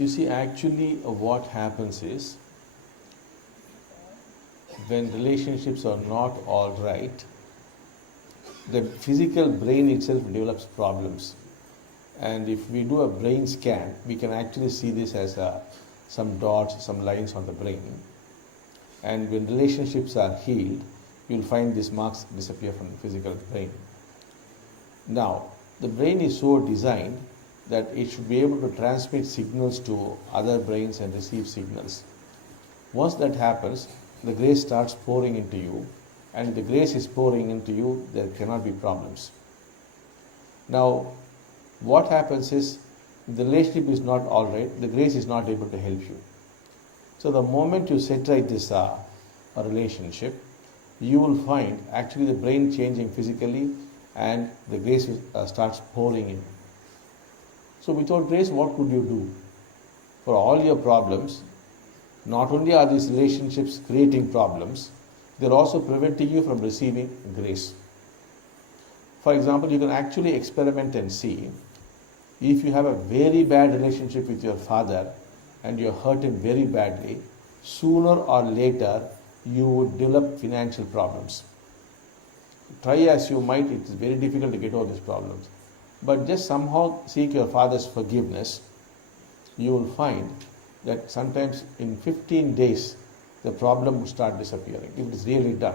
You see, actually, what happens is when relationships are not all right, the physical brain itself develops problems. And if we do a brain scan, we can actually see this as some dots, some lines on the brain. And when relationships are healed, you'll find these marks disappear from the physical brain. Now, the brain is so designed that it should be able to transmit signals to other brains and receive signals. Once that happens, the grace starts pouring into you, and if the grace is pouring into you, there cannot be problems. Now, what happens is, if the relationship is not all right, the grace is not able to help you. So the moment you set right this a relationship, you will find actually the brain changing physically and the grace starts pouring in. So without grace, what could you do? For all your problems, not only are these relationships creating problems, they're also preventing you from receiving grace. For example, you can actually experiment and see if you have a very bad relationship with your father and you hurt him very badly, sooner or later you would develop financial problems. Try as you might, it is very difficult to get over these problems. But just somehow seek your father's forgiveness. You will find that sometimes in 15 days the problem will start disappearing if it is really done.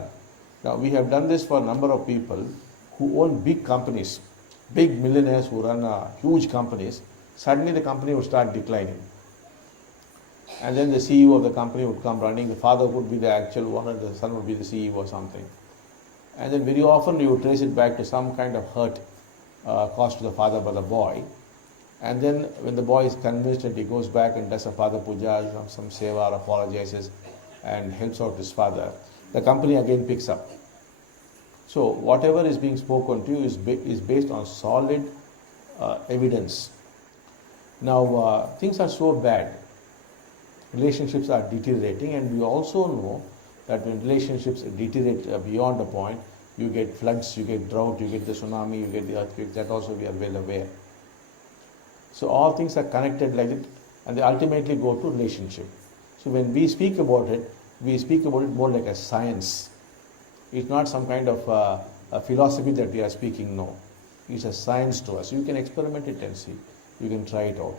Now, we have done this for a number of people who own big companies, big millionaires who run huge companies. Suddenly the company would start declining. And then the CEO of the company would come running. The father would be the actual owner, the son would be the CEO or something. And then very often you would trace it back to some kind of hurt caused to the father by the boy. And then when the boy is convinced and he goes back and does a father puja, some seva, or apologizes and helps out his father, the company again picks up. So whatever is being spoken to you is based on solid evidence. Now things are so bad, relationships are deteriorating, and we also know that when relationships deteriorate beyond a point, you get floods, you get drought, you get the tsunami, you get the earthquake. That also we are well aware. So all things are connected like it, and they ultimately go to relationship. So when we speak about it more like a science. It's not some kind of a philosophy that we are speaking, no. It's a science to us. You can experiment it and see. You can try it out.